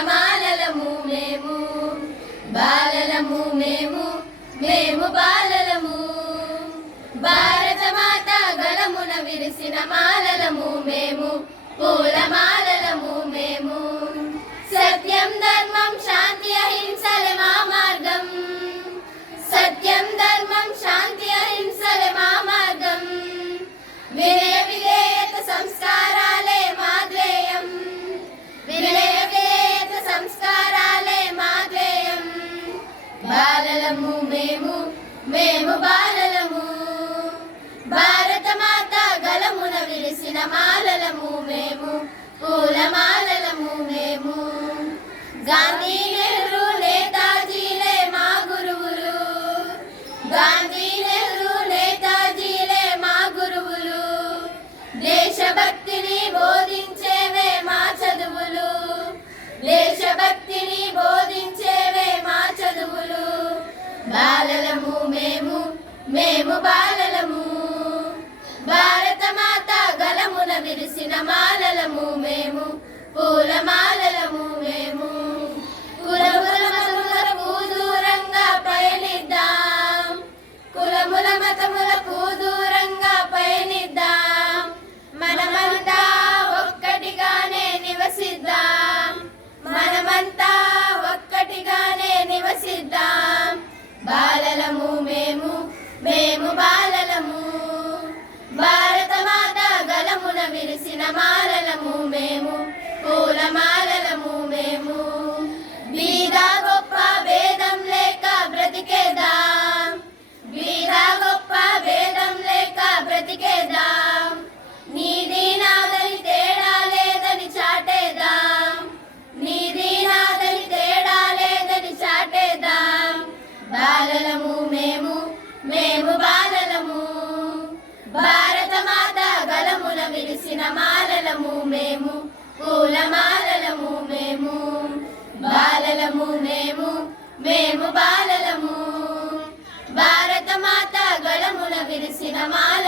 పూలమాలలము మేము బాలలము మేము మేము బాలలము. భారత మాత గలమున విరిసిన మాలలము మేము పూలమాలలము మేము. సత్యం ధర్మం బాలలము. భారత మాత గలమున విరిసిన మాలలము మేము పూలమాలలము మేము. గాంధీ నెహ్రూ నేతాజీలే మా గురువులు. గాంధీ నెహ్రూ నేతాజీలే మా గురువులు. దేశభక్తిని బోధించేవే మా చదువులు. దేశభక్తిని బోధించేవే మా చదువులు. బాలలము మేము మేము బాలలము. భారత మాత గలమున విరిసిన మాలలము మేము పూలమా మేము బాలలము. భారత మాత గలమున విరిసిన మాలలము మేము. పూల గలమున మాలలము మేము పూలమాలలము మేము బాలలము మేము మేము బాలలము. భారత మాత గళమున విరిసిన మాల